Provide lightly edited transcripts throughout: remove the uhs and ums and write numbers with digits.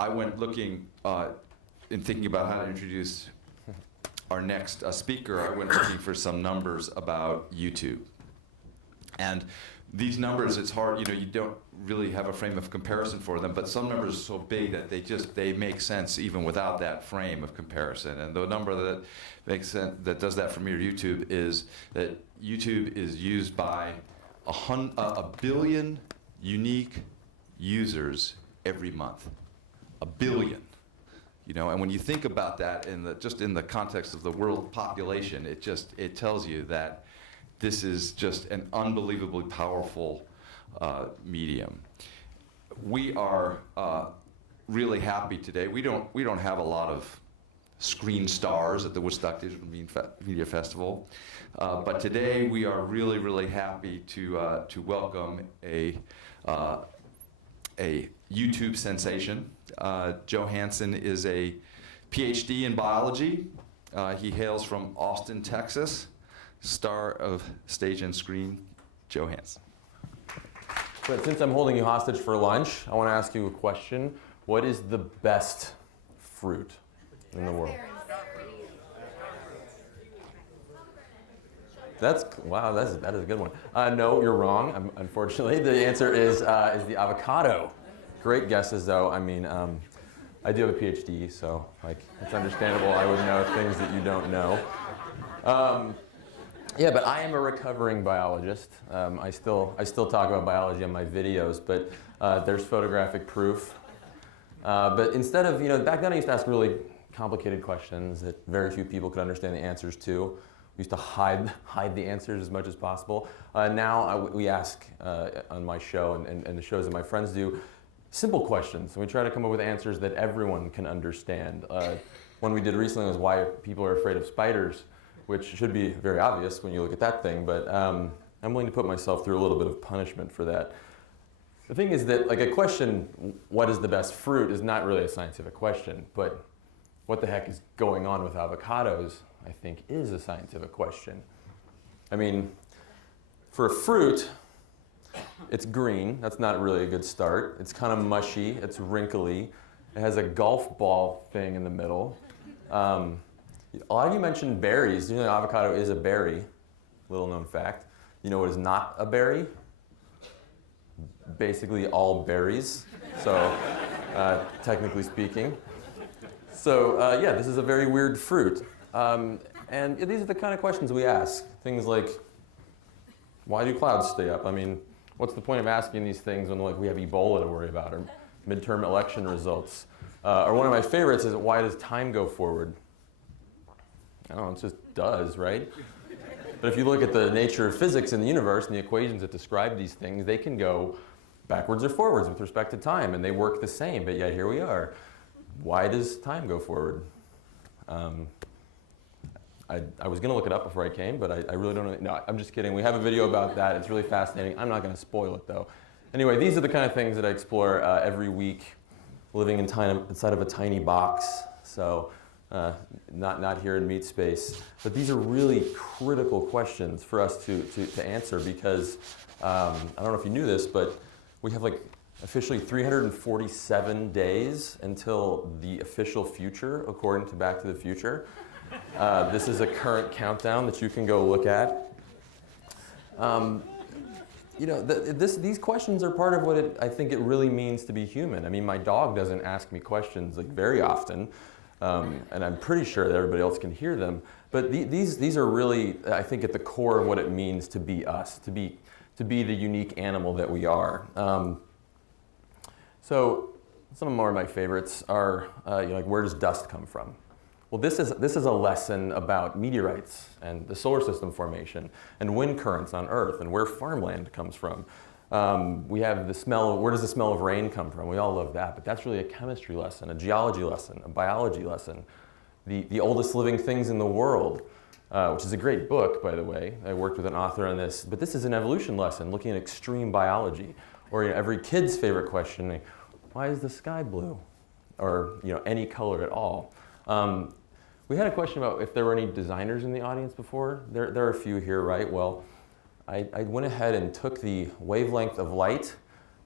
I went looking, in thinking about how to introduce our next speaker, I went looking for some numbers about YouTube. And these numbers, it's hard, you don't really have a frame of comparison for them, but some numbers are so big that they make sense even without that frame of comparison. And the number that makes sense, that does that for me, or YouTube, is that YouTube is used by a billion unique users every month. A billion. And when you think about that just in the context of the world population, it tells you that this is just an unbelievably powerful medium. We are really happy today. We don't have a lot of screen stars at the Woodstock Digital Media Festival, but today we are really, really happy to welcome a YouTube sensation. Joe Hanson is a PhD in biology. He hails from Austin, Texas. Star of stage and screen, Joe Hanson. But since I'm holding you hostage for lunch, I want to ask you a question. What is the best fruit in the world? Wow, that is a good one. No, you're wrong. Unfortunately, the answer is the avocado. Great guesses, though. I mean, I do have a PhD, so it's understandable I would know things that you don't know. Yeah, but I am a recovering biologist. I still talk about biology on my videos, but there's photographic proof. But instead of, back then I used to ask really complicated questions that very few people could understand the answers to. We used to hide the answers as much as possible. Now we ask on my show and the shows that my friends do simple questions, and we try to come up with answers that everyone can understand. One we did recently was why people are afraid of spiders, which should be very obvious when you look at that thing, but I'm willing to put myself through a little bit of punishment for that. The thing is that a question, what is the best fruit, is not really a scientific question, but what the heck is going on with avocados, I think, is a scientific question. I mean, for a fruit, it's green. That's not really a good start. It's kind of mushy. It's wrinkly. It has a golf ball thing in the middle. A lot of you mentioned berries. Avocado is a berry. Little known fact. You know what is not a berry? Basically all berries. So, technically speaking. So, yeah, this is a very weird fruit. And these are the kind of questions we ask. Things like, why do clouds stay up? I mean, what's the point of asking these things when we have Ebola to worry about, or midterm election results? Or one of my favorites is, why does time go forward? I don't know, it just does, right? But if you look at the nature of physics in the universe and the equations that describe these things, they can go backwards or forwards with respect to time, and they work the same, but yet here we are. Why does time go forward? I was going to look it up before I came, but I really don't know. No, I'm just kidding. We have a video about that. It's really fascinating. I'm not going to spoil it, though. Anyway, these are the kind of things that I explore every week, living inside of a tiny box. So not here in meat space. But these are really critical questions for us to answer because, I don't know if you knew this, but we have officially 347 days until the official future, according to Back to the Future. This is a current countdown that you can go look at. These questions are part of what I think it really means to be human. I mean, my dog doesn't ask me questions very often, and I'm pretty sure that everybody else can hear them. But these are really, I think, at the core of what it means to be us, to be the unique animal that we are. So some more of my favorites are, where does dust come from? Well, this is a lesson about meteorites and the solar system formation and wind currents on Earth and where farmland comes from. We have the smell. Where does the smell of rain come from? We all love that, but that's really a chemistry lesson, a geology lesson, a biology lesson. The oldest living things in the world, which is a great book, by the way. I worked with an author on this, but this is an evolution lesson looking at extreme biology. Or every kid's favorite question, why is the sky blue? Or any color at all. We had a question about if there were any designers in the audience before. There are a few here, right? Well, I went ahead and took the wavelength of light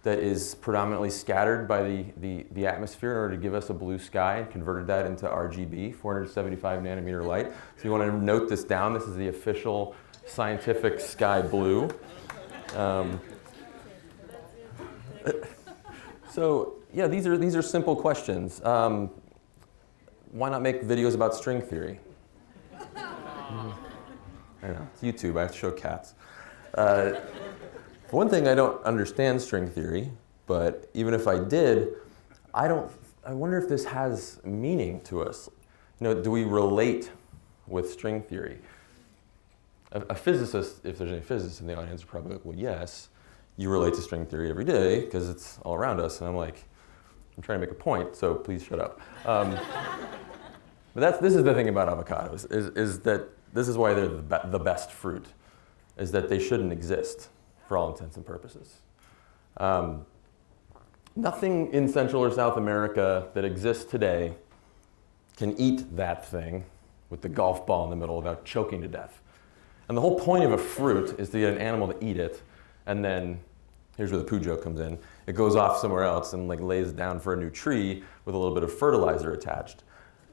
that is predominantly scattered by the atmosphere in order to give us a blue sky, and converted that into RGB, 475 nanometer light. So you want to note this down. This is the official scientific sky blue. So yeah, these are simple questions. Why not make videos about string theory? I know, it's YouTube, I have to show cats. For one thing, I don't understand string theory, but even if I did, I wonder if this has meaning to us. You know, do we relate with string theory? A physicist, if there's any physicists in the audience, are probably like, well, yes, you relate to string theory every day because it's all around us. And I'm like, I'm trying to make a point, so please shut up. But this is the thing about avocados, is that this is why they're the best fruit, is that they shouldn't exist for all intents and purposes. Nothing in Central or South America that exists today can eat that thing with the golf ball in the middle without choking to death. And the whole point of a fruit is to get an animal to eat it, and then, here's where the poo joke comes in, it goes off somewhere else and like lays down for a new tree with a little bit of fertilizer attached.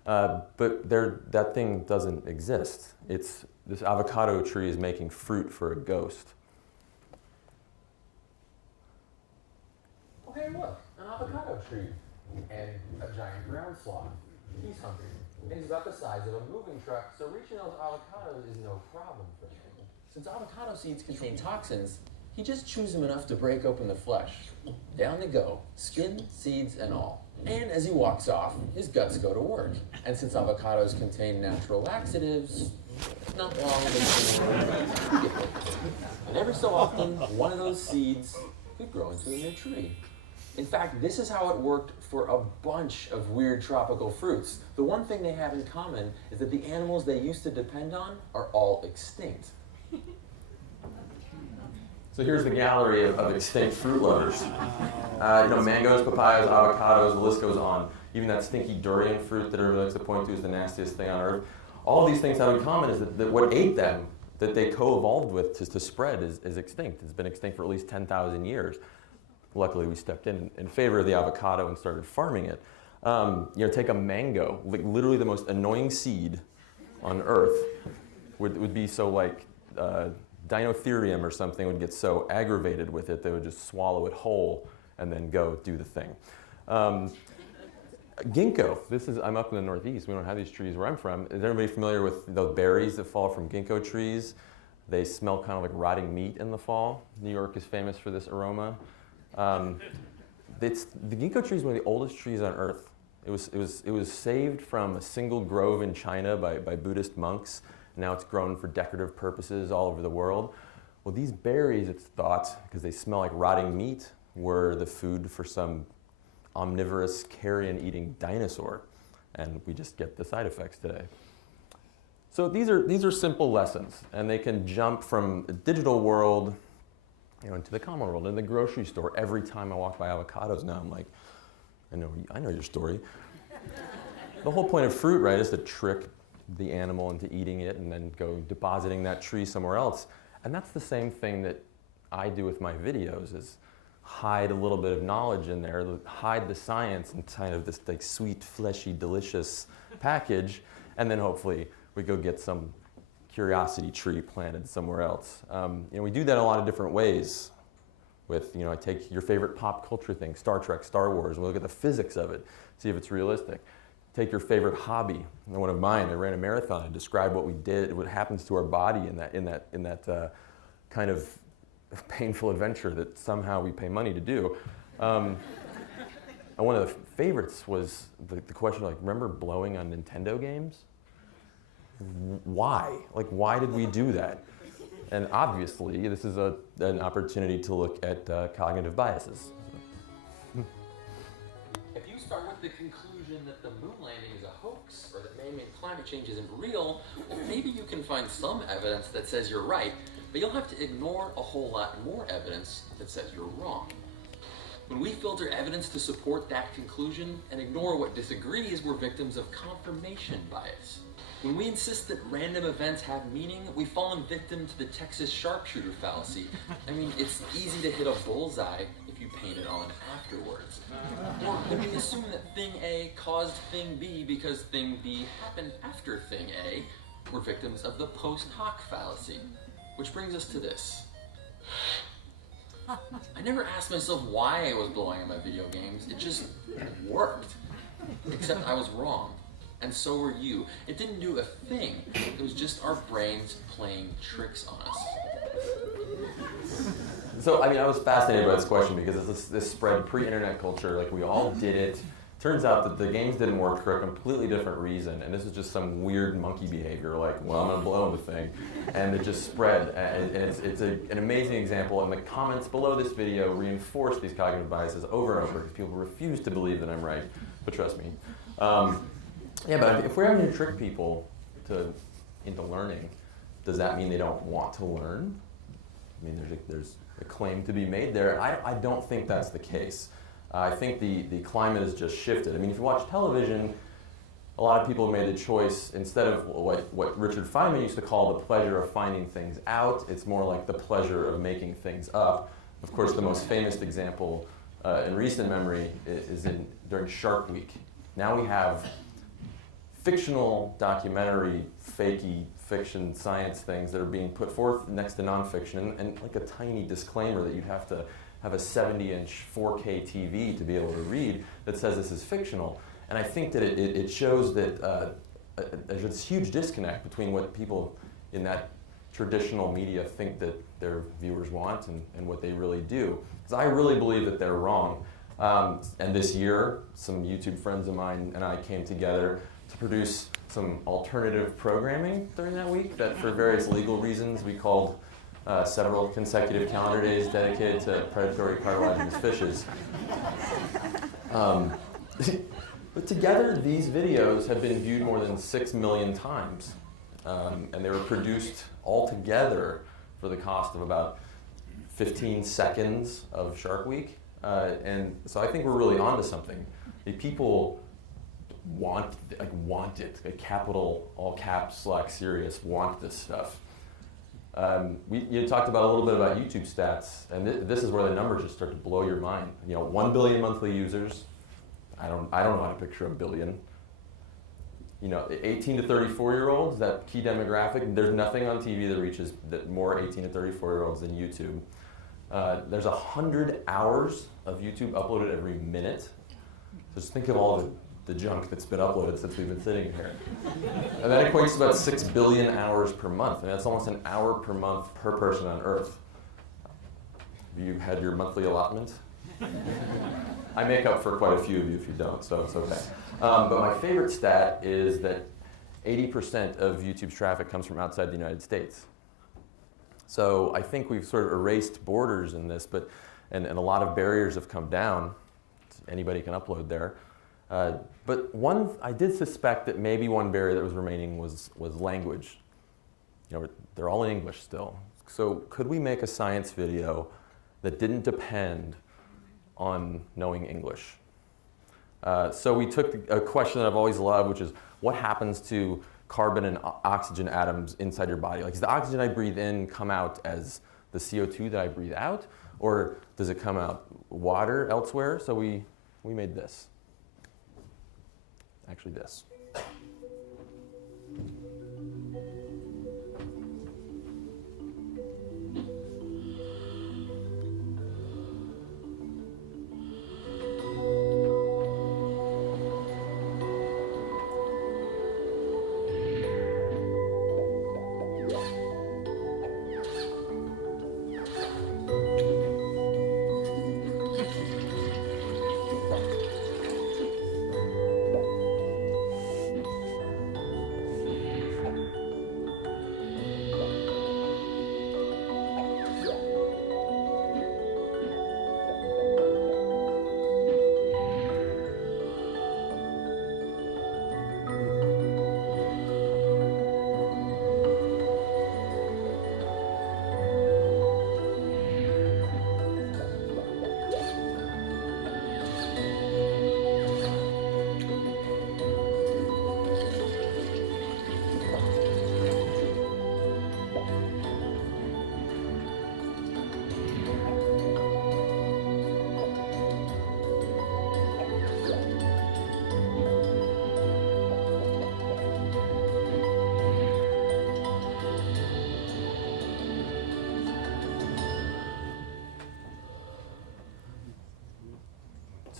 But that thing doesn't exist. This avocado tree is making fruit for a ghost. Oh, hey, look, an avocado tree and a giant ground sloth. He's hungry, and he's about the size of a moving truck, so reaching those avocados is no problem for him. Since avocado seeds contain toxins, he just chews them enough to break open the flesh. Down they go, skin, seeds, and all. And as he walks off, his guts go to work. And since avocados contain natural laxatives, not long and every so often, one of those seeds could grow into a new tree. In fact, this is how it worked for a bunch of weird tropical fruits. The one thing they have in common is that the animals they used to depend on are all extinct. So here's the gallery of extinct fruit lovers. Mangoes, papayas, avocados, the list goes on. Even that stinky durian fruit that everybody likes to point to as the nastiest thing on earth. All of these things have in common is that what ate them, that they co-evolved with to spread, is extinct. It's been extinct for at least 10,000 years. Luckily, we stepped in favor of the avocado and started farming it. Take a mango, like literally the most annoying seed on earth would be so like, Dinotherium or something would get so aggravated with it, they would just swallow it whole and then go do the thing. Ginkgo, I'm up in the Northeast, we don't have these trees where I'm from. Is everybody familiar with the berries that fall from ginkgo trees? They smell kind of like rotting meat in the fall. New York is famous for this aroma. The ginkgo tree is one of the oldest trees on earth. It was saved from a single grove in China by Buddhist monks. Now it's grown for decorative purposes all over the world. Well, these berries, it's thought, because they smell like rotting meat, were the food for some omnivorous carrion-eating dinosaur. And we just get the side effects today. So these are simple lessons, and they can jump from the digital world into the common world. In the grocery store, every time I walk by avocados now, I'm like, I know your story. The whole point of fruit, right, is to trick the animal into eating it and then go depositing that tree somewhere else. And that's the same thing that I do with my videos, is hide a little bit of knowledge in there, hide the science in kind of this like sweet, fleshy, delicious package, and then hopefully we go get some curiosity tree planted somewhere else. We do that in a lot of different ways. With, I take your favorite pop culture thing, Star Trek, Star Wars, and we look at the physics of it, see if it's realistic. Take your favorite hobby. One of mine, I ran a marathon and described what we did, what happens to our body in that kind of painful adventure that somehow we pay money to do. And one of the favorites was the question, like, remember blowing on Nintendo games? Why? Like, why did we do that? And obviously, this is an opportunity to look at cognitive biases. If you start with the conclusion that the moon landing is a hoax, or that man-made climate change isn't real, well, maybe you can find some evidence that says you're right, but you'll have to ignore a whole lot more evidence that says you're wrong. When we filter evidence to support that conclusion and ignore what disagrees, we're victims of confirmation bias. When we insist that random events have meaning, we fall victim to the Texas sharpshooter fallacy. I mean, it's easy to hit a bullseye if you paint it on afterwards. Or when we assume that thing A caused thing B because thing B happened after thing A, we're victims of the post hoc fallacy. Which brings us to this. I never asked myself why I was blowing up my video games. It just worked. Except I was wrong. And so were you. It didn't do a thing. It was just our brains playing tricks on us. So, I mean, I was fascinated by this question because this spread pre-internet culture, like we all did it. Turns out that the games didn't work for a completely different reason, and this is just some weird monkey behavior, like, well, I'm gonna blow the thing, and it just spread. And it's an amazing example, and the comments below this video reinforce these cognitive biases over and over because people refuse to believe that I'm right, but trust me. Yeah, but if we're having to trick people into learning, does that mean they don't want to learn? I mean, there's a claim to be made there. I don't think that's the case. I think the climate has just shifted. I mean, if you watch television, a lot of people have made the choice, instead of what Richard Feynman used to call the pleasure of finding things out, it's more like the pleasure of making things up. Of course, the most famous example in recent memory is during Shark Week. Now we have fictional documentary, fakey fiction science things that are being put forth next to nonfiction, and like a tiny disclaimer that you'd have to have a 70-inch 4K TV to be able to read that says this is fictional. And I think that it shows that there's this huge disconnect between what people in that traditional media think that their viewers want and what they really do. Because I really believe that they're wrong. And this year, some YouTube friends of mine and I came together to produce some alternative programming during that week that, for various legal reasons, we called several consecutive calendar days dedicated to predatory cartilaginous fishes. But together, these videos have been viewed more than 6 million times. And they were produced all together for the cost of about 15 seconds of Shark Week. And so I think we're really onto something. The people want it, a capital, all caps, serious, want this stuff. You talked about a little bit about YouTube stats, and this is where the numbers just start to blow your mind. 1 billion monthly users. I don't know how to picture a billion. 18 to 34-year-olds, that key demographic. There's nothing on TV that reaches more 18 to 34-year-olds than YouTube. There's 100 hours of YouTube uploaded every minute. So just think of all the junk that's been uploaded since we've been sitting here. And that equates to about 6 billion hours per month. And that's almost an hour per month per person on Earth. Have you had your monthly allotment? I make up for quite a few of you if you don't, so it's okay. But my favorite stat is that 80% of YouTube's traffic comes from outside the United States. So I think we've sort of erased borders in this, and a lot of barriers have come down. Anybody can upload there. But I did suspect that maybe one barrier that was remaining was language. They're all in English still. So could we make a science video that didn't depend on knowing English? So we took a question that I've always loved, which is what happens to carbon and oxygen atoms inside your body? Like, does the oxygen I breathe in come out as the CO2 that I breathe out? Or does it come out water elsewhere? So we made this. Actually this.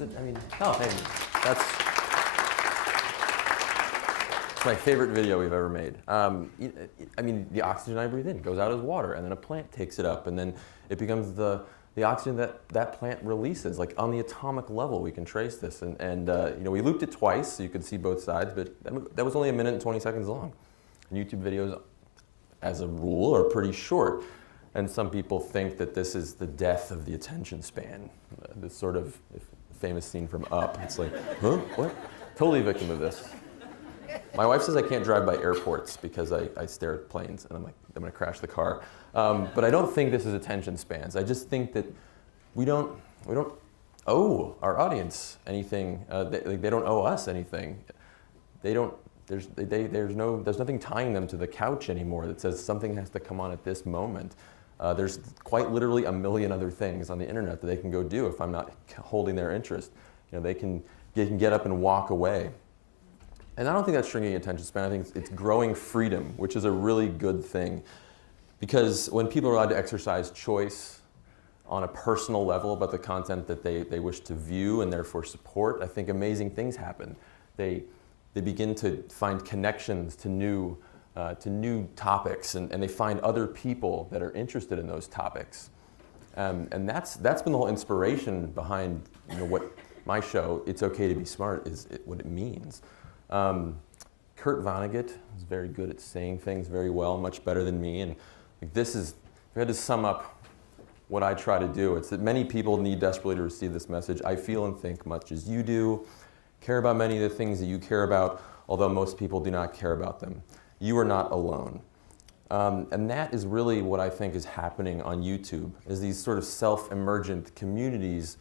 I mean, oh, hey, that's it's my favorite video we've ever made. I mean, the oxygen I breathe in goes out as water, and then a plant takes it up, and then it becomes the oxygen that plant releases. Like on the atomic level, we can trace this. And you know, we looped it twice so you could see both sides, but that was only 1 minute and 20 seconds long. And YouTube videos, as a rule, are pretty short. And some people think that this is the death of the attention span. This sort of famous scene from Up. It's like, huh? What? Totally a victim of this. My wife says I can't drive by airports because I stare at planes, and I'm like, I'm gonna crash the car. But I don't think this is attention spans. I just think that we don't owe our audience anything. They don't owe us anything. There's nothing tying them to the couch anymore that says something has to come on at this moment. There's quite literally a million other things on the internet that they can go do if I'm not holding their interest. You know, they can get up and walk away. And I don't think that's shrinking attention span. I think it's growing freedom, which is a really good thing. Because when people are allowed to exercise choice on a personal level about the content that they wish to view and therefore support, I think amazing things happen. They begin to find connections to new topics, and they find other people that are interested in those topics. And that's been the whole inspiration behind, you know, what my show, It's Okay to Be Smart, what it means. Kurt Vonnegut is very good at saying things very well, much better than me. And like, this is, if I had to sum up what I try to do, it's that many people need desperately to receive this message. I feel and think much as you do, care about many of the things that you care about, although most people do not care about them. You are not alone. And that is really what I think is happening on YouTube, is these sort of self-emergent communities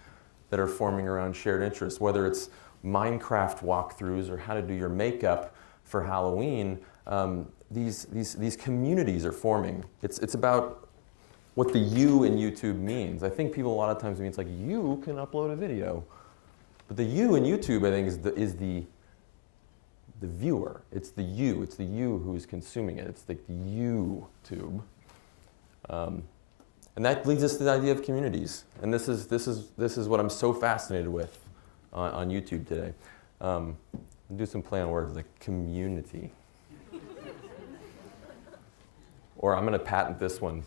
that are forming around shared interests, whether it's Minecraft walkthroughs or how to do your makeup for Halloween. These communities are forming. It's about what the you in YouTube means. I think people a lot of times mean it's like you can upload a video, but the you in YouTube, I think, is the viewer. It's the you. It's the you who is consuming it. It's the YouTube. And that leads us to the idea of communities. And this is what I'm so fascinated with on YouTube today. Do some play on words like community. Or I'm going to patent this one,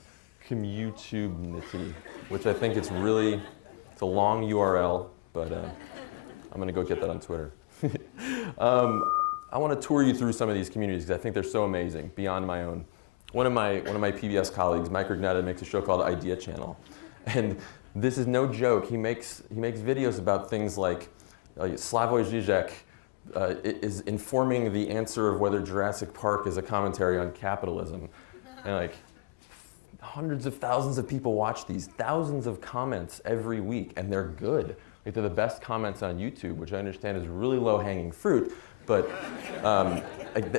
commutubnity, which I think it's a long URL, but I'm going to go get that on Twitter. I want to tour you through some of these communities because I think they're so amazing, beyond my own. One of my PBS colleagues, Mike Rignetta, makes a show called Idea Channel. And this is no joke. He makes videos about things like Slavoj Žižek is informing the answer of whether Jurassic Park is a commentary on capitalism. And like hundreds of thousands of people watch these, thousands of comments every week, and they're good. Like they're the best comments on YouTube, which I understand is really low-hanging fruit. But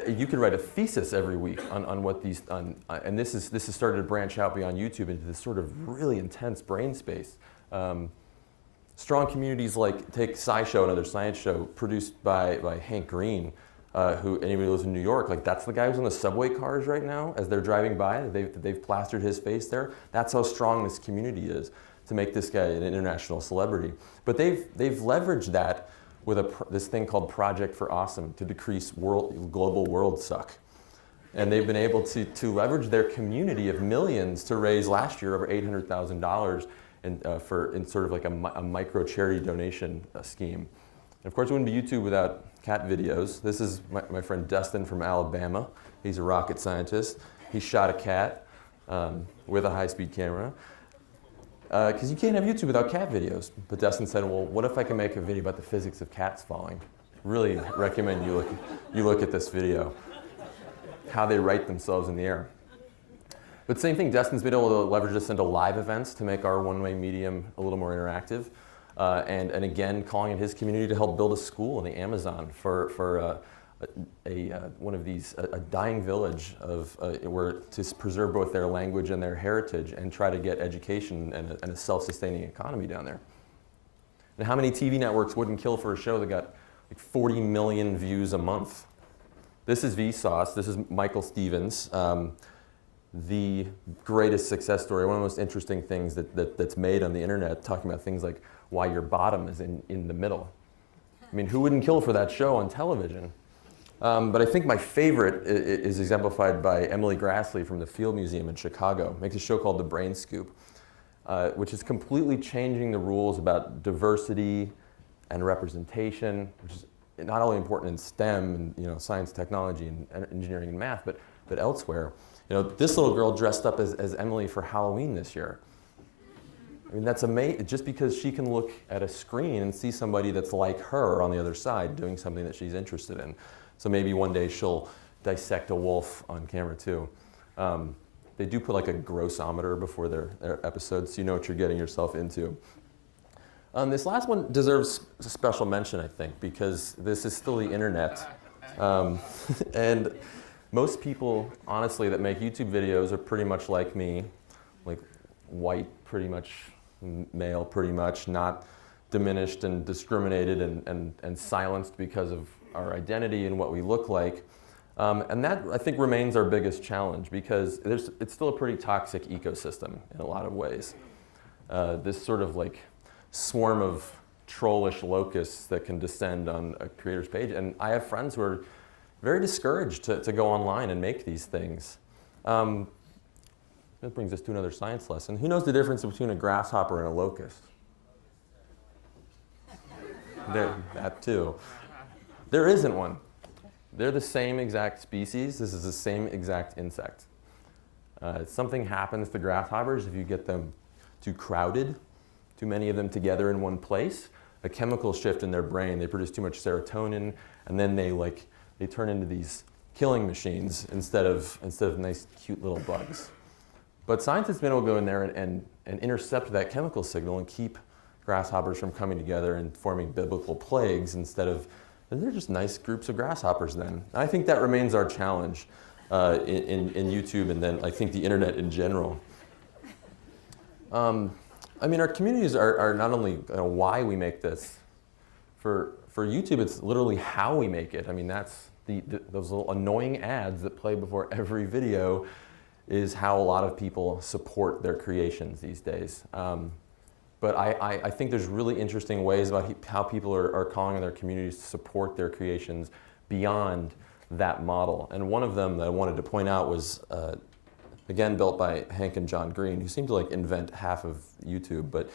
you could write a thesis every week on what these, and this has started to branch out beyond YouTube into this sort of really intense brain space. Strong communities like, take SciShow, another science show produced by Hank Green, who anybody who lives in New York, like that's the guy who's on the subway cars right now as they're driving by. They've plastered his face there. That's how strong this community is to make this guy an international celebrity. But they've leveraged that with this thing called Project for Awesome to decrease global world suck. And they've been able to leverage their community of millions to raise last year over $800,000 in sort of like a micro charity donation scheme. And of course, it wouldn't be YouTube without cat videos. This is my friend Dustin from Alabama. He's a rocket scientist. He shot a cat with a high-speed camera. Because you can't have YouTube without cat videos. But Dustin said, well, what if I can make a video about the physics of cats falling? Really recommend you look at this video. How they right themselves in the air. But same thing, Dustin's been able to leverage this into live events to make our one-way medium a little more interactive. And again, calling in his community to help build a school in the Amazon for one of these, a dying village where to preserve both their language and their heritage and try to get education and a self-sustaining economy down there. And how many TV networks wouldn't kill for a show that got like 40 million views a month? This is Vsauce. This is Michael Stevens. The greatest success story, one of the most interesting things that's made on the internet, talking about things like why your bottom is in the middle. I mean, who wouldn't kill for that show on television? But I think my favorite is exemplified by Emily Grassley from the Field Museum in Chicago. Makes a show called The Brain Scoop, which is completely changing the rules about diversity and representation, which is not only important in STEM and science, technology, and engineering and math, but elsewhere. This little girl dressed up as Emily for Halloween this year. I mean, that's amazing, just because she can look at a screen and see somebody that's like her on the other side doing something that she's interested in. So maybe one day she'll dissect a wolf on camera too. They do put like a grossometer before their episodes, so you know what you're getting yourself into. This last one deserves a special mention, I think, because this is still the internet. And most people, honestly, that make YouTube videos are pretty much like me, like white, pretty much, male, pretty much, not diminished and discriminated and silenced because of our identity and what we look like. And that, I think, remains our biggest challenge, because it's still a pretty toxic ecosystem in a lot of ways. This sort of like swarm of trollish locusts that can descend on a creator's page. And I have friends who are very discouraged to go online and make these things. That brings us to another science lesson. Who knows the difference between a grasshopper and a locust? That too. There isn't one. They're the same exact species. This is the same exact insect. Something happens to grasshoppers if you get them too crowded, too many of them together in one place. A chemical shift in their brain. They produce too much serotonin, and then they turn into these killing machines instead of nice, cute little bugs. But scientists have been able to go in there and intercept that chemical signal and keep grasshoppers from coming together and forming biblical plagues instead of, and they're just nice groups of grasshoppers then. And I think that remains our challenge in YouTube, and then I think the internet in general. I mean, our communities are not only why we make this. For YouTube, it's literally how we make it. I mean, that's those little annoying ads that play before every video is how a lot of people support their creations these days. But I think there's really interesting ways about how people are calling on their communities to support their creations beyond that model. And one of them that I wanted to point out was, again, built by Hank and John Green, who seem to invent half of YouTube, but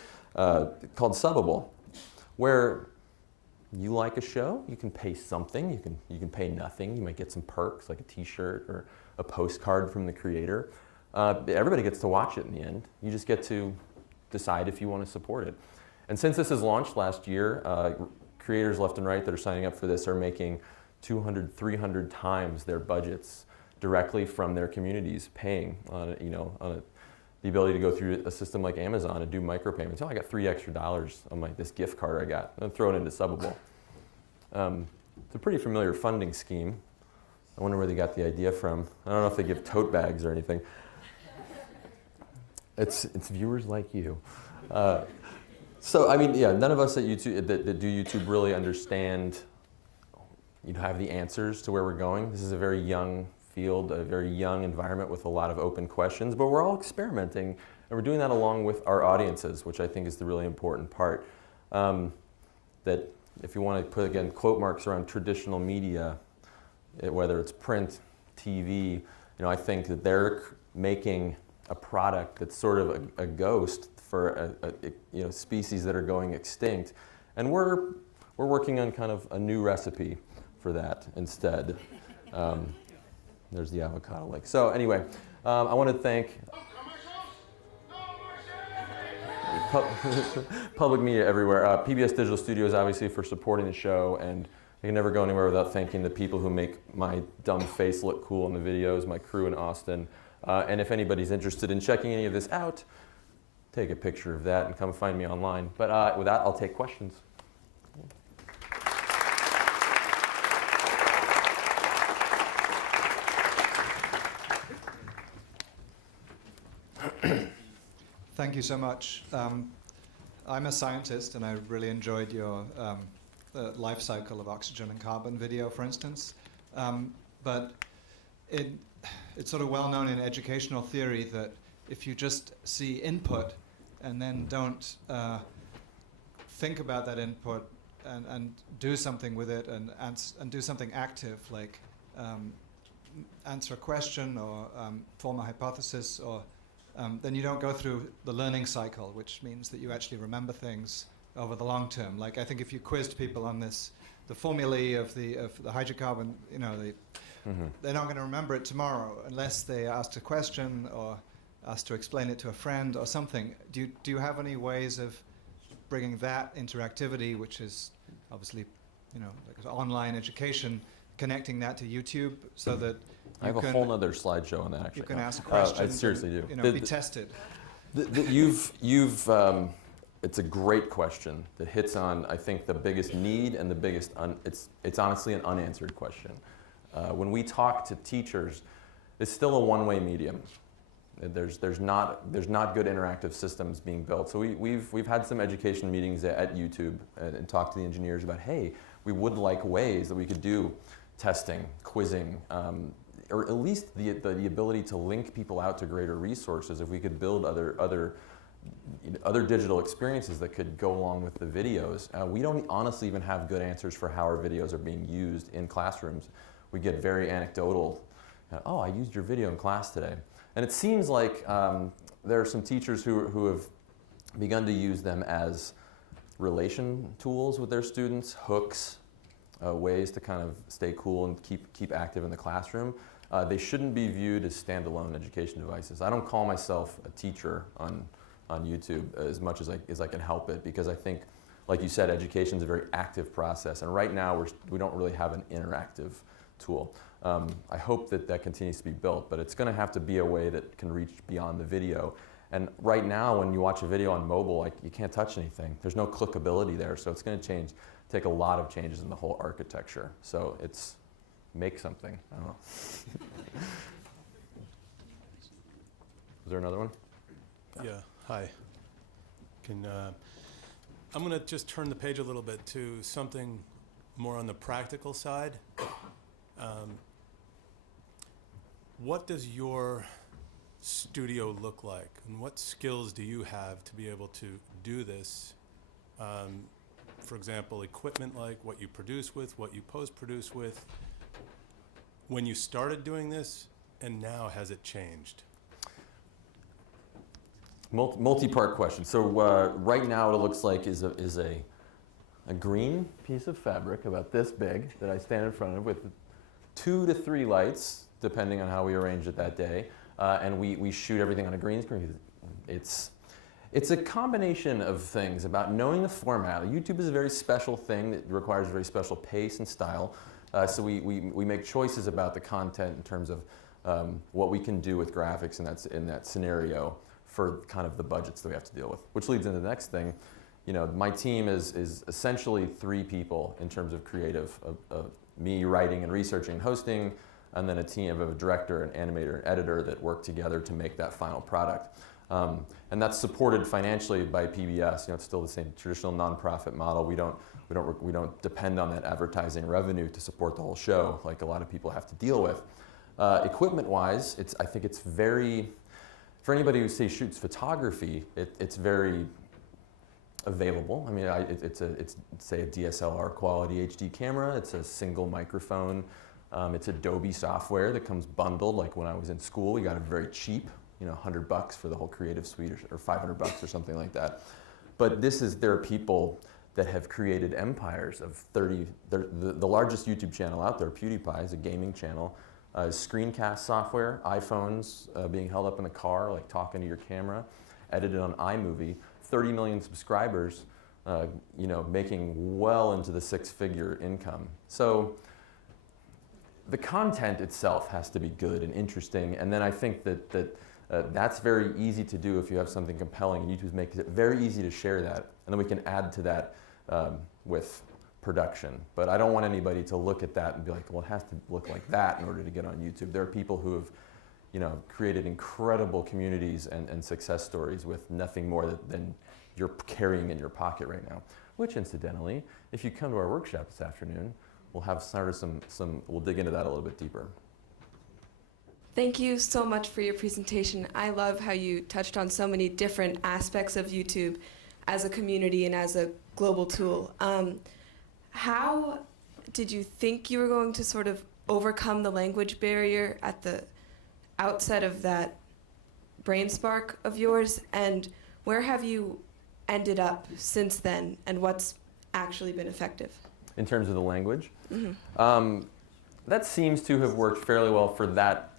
called Subbable, where you like a show, you can pay something, you can pay nothing, you might get some perks like a t-shirt or a postcard from the creator. Everybody gets to watch it in the end. You just get to decide if you want to support it. And since this has launched last year, creators left and right that are signing up for this are making 200, 300 times their budgets directly from their communities, paying on the ability to go through a system like Amazon and do micropayments. Oh, I got $3 extra on this gift card I got. I'm throw it into Subbable. It's a pretty familiar funding scheme. I wonder where they got the idea from. I don't know if they give tote bags or anything. It's viewers like you. So I mean, yeah, none of us at YouTube that do YouTube really understand, have the answers to where we're going. This is a very young field, a very young environment with a lot of open questions, but we're all experimenting, and we're doing that along with our audiences, which I think is the really important part. That if you want to put, again, quote marks around traditional media, whether it's print, TV, I think that they're making a product that's sort of a ghost for a species that are going extinct, and we're working on kind of a new recipe for that instead. There's the avocado lake. So anyway, I want to thank public media everywhere. PBS Digital Studios, obviously, for supporting the show, and I can never go anywhere without thanking the people who make my dumb face look cool in the videos, my crew in Austin. And if anybody's interested in checking any of this out, take a picture of that and come find me online. But with that, I'll take questions. Thank you so much. I'm a scientist, and I really enjoyed your the life cycle of oxygen and carbon video, for instance. But it's sort of well known in educational theory that if you just see input and then don't think about that input and do something with it and do something active, like answer a question or form a hypothesis, or then you don't go through the learning cycle, which means that you actually remember things over the long term. Like I think if you quizzed people on this, the formulae of the hydrocarbon, you know, they're not going to remember it tomorrow unless they asked a question or asked to explain it to a friend or something. Do you have any ways of bringing that interactivity, which is obviously, you know, like online education, connecting that to YouTube so that I have a whole other slideshow on that, actually. You can ask questions. I seriously do. You know, be tested. It's a great question that hits on, I think, the biggest need and the biggest, it's honestly an unanswered question. When we talk to teachers, it's still a one-way medium. There's not good interactive systems being built. So we've had some education meetings at YouTube and talked to the engineers about, hey, we would like ways that we could do testing, quizzing, or at least the ability to link people out to greater resources. If we could build other digital experiences that could go along with the videos. We don't honestly even have good answers for how our videos are being used in classrooms. We get very anecdotal, oh, I used your video in class today. And it seems like there are some teachers who have begun to use them as relation tools with their students, hooks, ways to kind of stay cool and keep active in the classroom. They shouldn't be viewed as standalone education devices. I don't call myself a teacher on YouTube as much as I can help it, because I think, like you said, education is a very active process, and right now we don't really have an interactive tool. I hope that continues to be built, but it's going to have to be a way that can reach beyond the video. And right now, when you watch a video on mobile, you can't touch anything. There's no clickability there, so it's going to take a lot of changes in the whole architecture. So it's make something. I don't know. Is there another one? Yeah. Hi. I'm going to just turn the page a little bit to something more on the practical side. What does your studio look like, and what skills do you have to be able to do this? For example, equipment, like what you produce with, what you post-produce with. When you started doing this, and now has it changed? Multi-part question. So right now, what it looks like is a green piece of fabric about this big that I stand in front of with 2 to 3 lights, depending on how we arrange it that day, and we shoot everything on a green screen. It's a combination of things about knowing the format. YouTube is a very special thing that requires a very special pace and style. So we make choices about the content in terms of what we can do with graphics in that scenario for kind of the budgets that we have to deal with. Which leads into the next thing. You know, my team is essentially 3 people in terms of creative, me writing and researching and hosting, and then a team of a director, an animator, an editor that work together to make that final product. And that's supported financially by PBS. You know, it's still the same traditional nonprofit model. We don't depend on that advertising revenue to support the whole show like a lot of people have to deal with. Equipment-wise, I think it's very, for anybody who say shoots photography, it's very available. I mean, it's say a DSLR quality HD camera. It's a single microphone. It's Adobe software that comes bundled. Like when I was in school, we got it very cheap. You know, $100 for the whole Creative Suite, or $500 or something like that. But there are people that have created empires of 30. The largest YouTube channel out there, PewDiePie, is a gaming channel. Screencast software, iPhones being held up in the car, like talking to your camera, edited on iMovie. 30 million subscribers, you know, making well into the 6-figure income. So the content itself has to be good and interesting, and then I think that's very easy to do if you have something compelling, and YouTube makes it very easy to share that, and then we can add to that with production. But I don't want anybody to look at that and be like, well, it has to look like that in order to get on YouTube. There are people who have, you know, created incredible communities and success stories with nothing more than you're carrying in your pocket right now. Which, incidentally, if you come to our workshop this afternoon, we'll have we'll dig into that a little bit deeper. Thank you so much for your presentation. I love how you touched on so many different aspects of YouTube. as a community and as a global tool. How did you think you were going to sort of overcome the language barrier at the outset of that brain spark of yours, and where have you ended up since then, and what's actually been effective? In terms of the language? That seems to have worked fairly well for that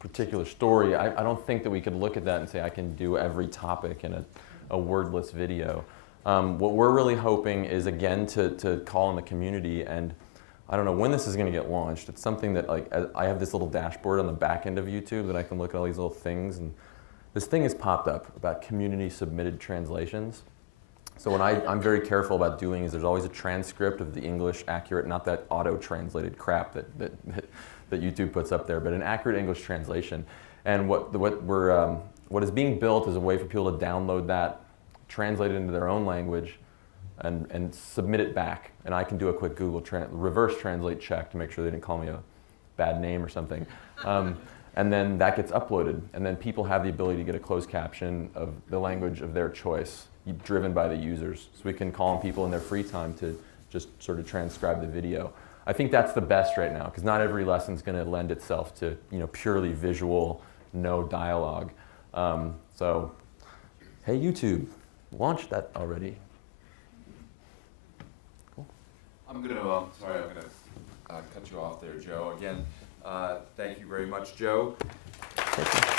particular story. I don't think that we could look at that and say I can do every topic in a wordless video. What we're really hoping is, again, to call on the community, and I don't know when this is going to get launched. It's something that, like, I have this little dashboard on the back end of YouTube that I can look at all these little things, and this thing has popped up about community submitted translations. So what I'm very careful about doing is there's always a transcript of the English accurate, not that auto-translated crap that YouTube puts up there, but an accurate English translation. And what is being built is a way for people to download that, translate it into their own language, and submit it back. And I can do a quick Google reverse translate check to make sure they didn't call me a bad name or something. And then that gets uploaded. And then people have the ability to get a closed caption of the language of their choice, driven by the users. So we can call on people in their free time to just sort of transcribe the video. I think that's the best right now, because not every lesson is going to lend itself to, you know, purely visual, no dialogue. So, hey YouTube, launch that already. Cool. I'm going to, sorry, I'm going to cut you off there, Joe. Again, thank you very much, Joe. Thank you.